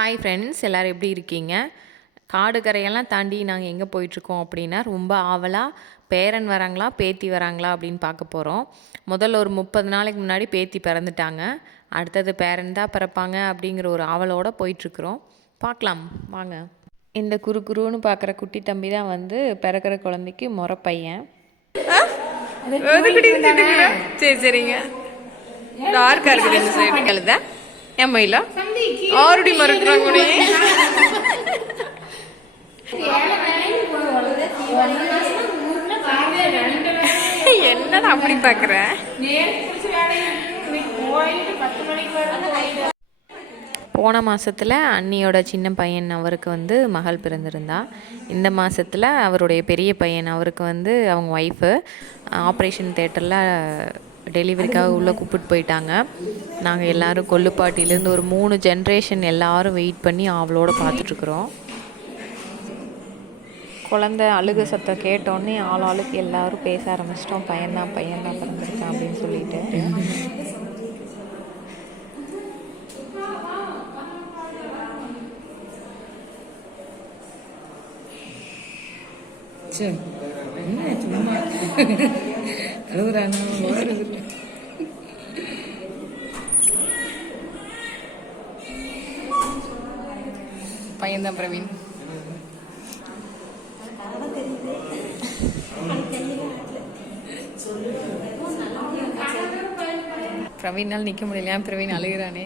Hi friends எல்லோரும் எப்படி இருக்கீங்க காடு கரையெல்லாம் தாண்டி நாங்கள் எங்கே போயிட்டுருக்கோம் அப்படின்னா ரொம்ப ஆவலாக பேரன் வராங்களா பேத்தி வராங்களா அப்படின்னு பார்க்க போகிறோம் முதல்ல ஒரு முப்பது நாளைக்கு முன்னாடி பேத்தி பிறந்துட்டாங்க அடுத்தது பேரன் தான் பிறப்பாங்க அப்படிங்கிற ஒரு ஆவலோடு போயிட்டுருக்குறோம் பார்க்கலாம் வாங்க இந்த குறு குருன்னு பார்க்குற குட்டி தம்பி தான் வந்து பிறக்கிற குழந்தைக்கு முறை பையன் சரி சரிங்க டார்க்கா இருக்குது என் மயில? ஆறுடி மறுக்கிறாங்க. என்னடா அப்படி பாக்குற? போன மாதத்தில் அண்ணியோட சின்ன பையன் அவருக்கு வந்து மகள் பிறந்திருந்தா. இந்த மாதத்தில் அவருடைய பெரிய பையன் அவருக்கு வந்து அவங்க ஒய்ஃபு ஆப்ரேஷன் தேட்டரில் டெலிவரிக்காக உள்ளே கூப்பிட்டு போயிட்டாங்க. நாங்கள் எல்லோரும் கொல்லுப்பாட்டிலேருந்து ஒரு மூணு ஜென்ரேஷன் எல்லாரும் வெயிட் பண்ணி அவளோட பார்த்துட்ருக்குறோம் குழந்த அழுக சத்தம் கேட்டோடனே ஆள் ஆளுக்கு எல்லாரும் பேச ஆரம்பிச்சிட்டோம். பையன்தான் பையன்தான் பிறந்திருக்கான் அப்படின்னு சொல்லிட்டு. சரி. என்ன சும்மா அழுகுறானா? என்ன தான் பிரவீன் பிரவீனால் நிக்க முடியலையா? பிரவீன் அழுகிறானே.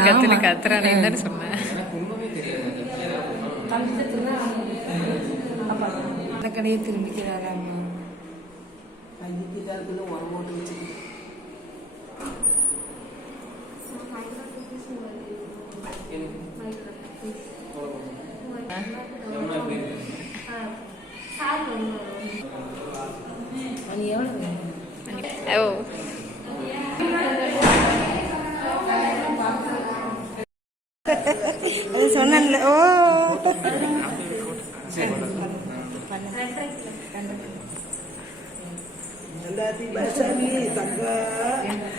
கத்துல கத்துறானே தானே சொன்னேன் அந்த கடையை திரும்பிக்கிறாராம்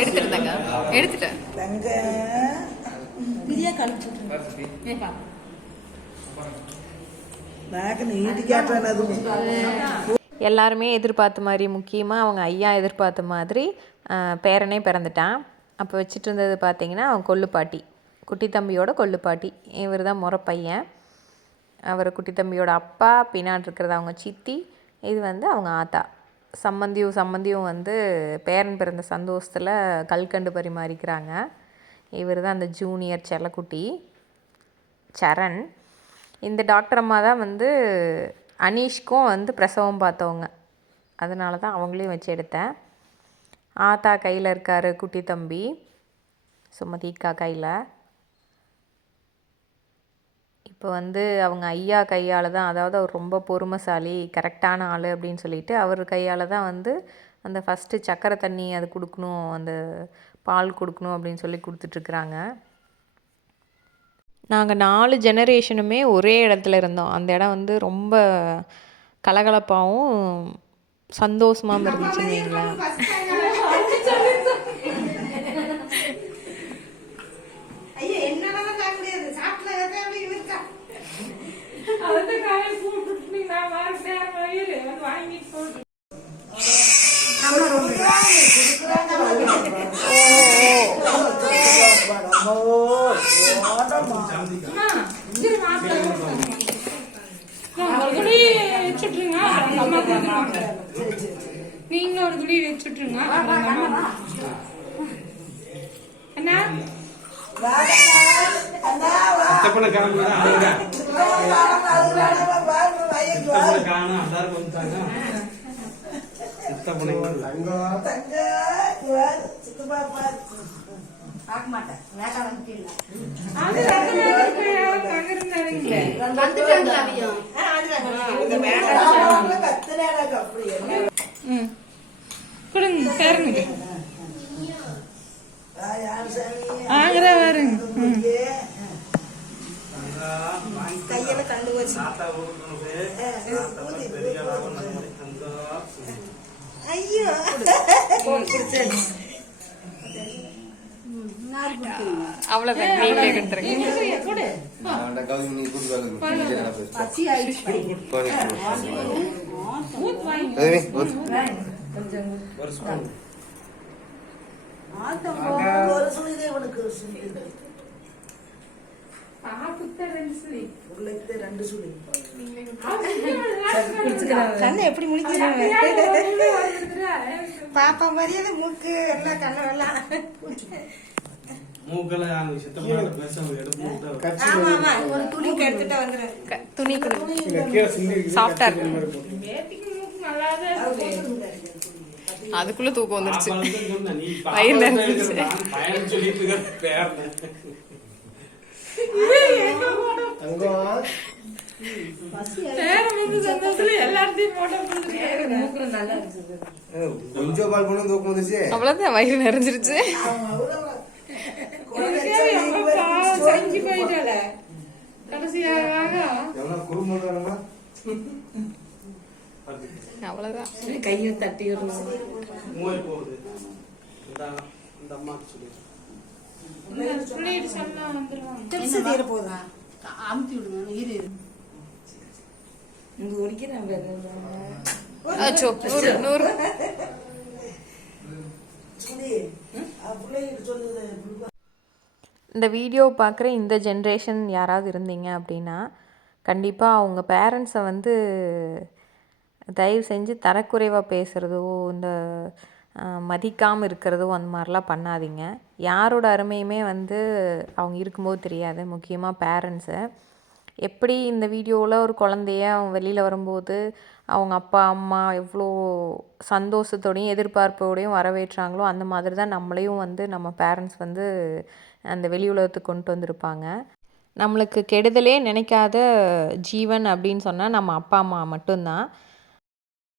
எடுத்துட்டேங்க எடுத்துட்டேன். எல்லாருமே எதிர்பார்த்த மாதிரி முக்கியமாக அவங்க ஐயா எதிர்பார்த்த மாதிரி பேரனே பிறந்துட்டான். அப்போ வச்சுட்டு இருந்தது பார்த்தீங்கன்னா அவன் கொல்லுப்பாட்டி குட்டி தம்பியோட கொல்லுப்பாட்டி இவர் தான் முறை பையன் அவர் குட்டி தம்பியோட அப்பா பின்னான் இருக்கிறது அவங்க சித்தி. இது வந்து அவங்க ஆத்தா. சம்மந்தியும் சம்மந்தியும் வந்து பேரன் பிறந்த சந்தோஷத்தில் கல்கண்டு பரிமாறிக்கிறாங்க. இவர் தான் அந்த ஜூனியர் செல்லக்குட்டி சரண். இந்த டாக்டர் அம்மா தான் வந்து அனீஷ்க்கும் வந்து பிரசவம் பார்த்தவங்க. அதனால தான் அவங்களையும் வச்சு எடுத்தேன். ஆத்தா கையில் இருக்கார் குட்டி தம்பி சுமதிக்கா கையில். இப்போ வந்து அவங்க ஐயா கையால் தான் அதாவது அவர் ரொம்ப பொறுமைசாலி கரெக்டான ஆள் அப்படின்னு சொல்லிட்டு அவர் கையால் தான் வந்து அந்த ஃபஸ்ட்டு சக்கரை தண்ணி அது கொடுக்கணும் அந்த பால் கொடுக்கணும் அப்படின்னு சொல்லி கொடுத்துட்ருக்குறாங்க. நாங்கள் நாலு ஜெனரேஷனுமே ஒரே இடத்துல இருந்தோம். அந்த இடம் வந்து ரொம்ப கலகலப்பாகவும் சந்தோஷமாகவும் இருந்துச்சுன்னு வைங்களேன். ஒரு அம்மா என்ன சித்தப்பனை காணுங்க அழுங்க சித்தப்பனை காணும் எல்லாரும் வந்துட்டாங்க சித்தப்பனை அது ரெண்டு நாளைக்கு பகிர்ந்தாருங்களே ம். கொடுங்க வருங்க கையில கண்டு வச்சு. ஐயோ அவ்வளோதான் நீங்களே கொடுத்துருங்க ஒரு ஸ்பூன் ஒரு சுழிதே உனக்கு சுழிது உருளைக்கு ரெண்டு சுழி கண்ணை எப்படி முடிக்கிறாங்க பாப்பா மாதிரியே மூக்கு எல்லாம் கண்ணெல்லாம். மூக்கெல்லாம் யாங்க சித்தப்பனோட பேச க- துணி சாஃப்டா இருக்கு. அதுக்குள்ள தூக்கம் வந்துருச்சு. அப்ப வந்து சொன்னேன், நீ வயிறு நிறைஞ்சிருச்சு. செஞ்சு போயிட்டால கடைசியாக எவ்வளோ குறும்பு வேணுமா அவ்வளோதான் கையை தட்டி அச்சோ நூறு இந்த வீடியோ பார்க்குற இந்த ஜென்ரேஷன் யாராவது இருந்தீங்க அப்படின்னா கண்டிப்பாக அவங்க பேரண்ட்ஸை வந்து தயவு செஞ்சு தரக்குறைவாக பேசுகிறதோ இந்த மதிக்காமல் இருக்கிறதோ அந்த மாதிரிலாம் பண்ணாதீங்க. யாரோட அருமையுமே வந்து அவங்க இருக்கும்போது தெரியாது. முக்கியமாக பேரண்ட்ஸை எப்படி இந்த வீடியோவில் ஒரு குழந்தைய அவங்க வெளியில் வரும்போது அவங்க அப்பா அம்மா எவ்வளோ சந்தோஷத்தோடையும் எதிர்பார்ப்போடையும் வரவேற்றாங்களோ அந்த மாதிரி தான் நம்மளையும் வந்து நம்ம பேரண்ட்ஸ் வந்து அந்த வெளி உலகத்துக்கு கொண்டு வந்திருப்பாங்க. நம்மளுக்கு கெடுதலே நினைக்காத ஜீவன் அப்படின்னு சொன்னால் நம்ம அப்பா அம்மா மட்டும்தான்.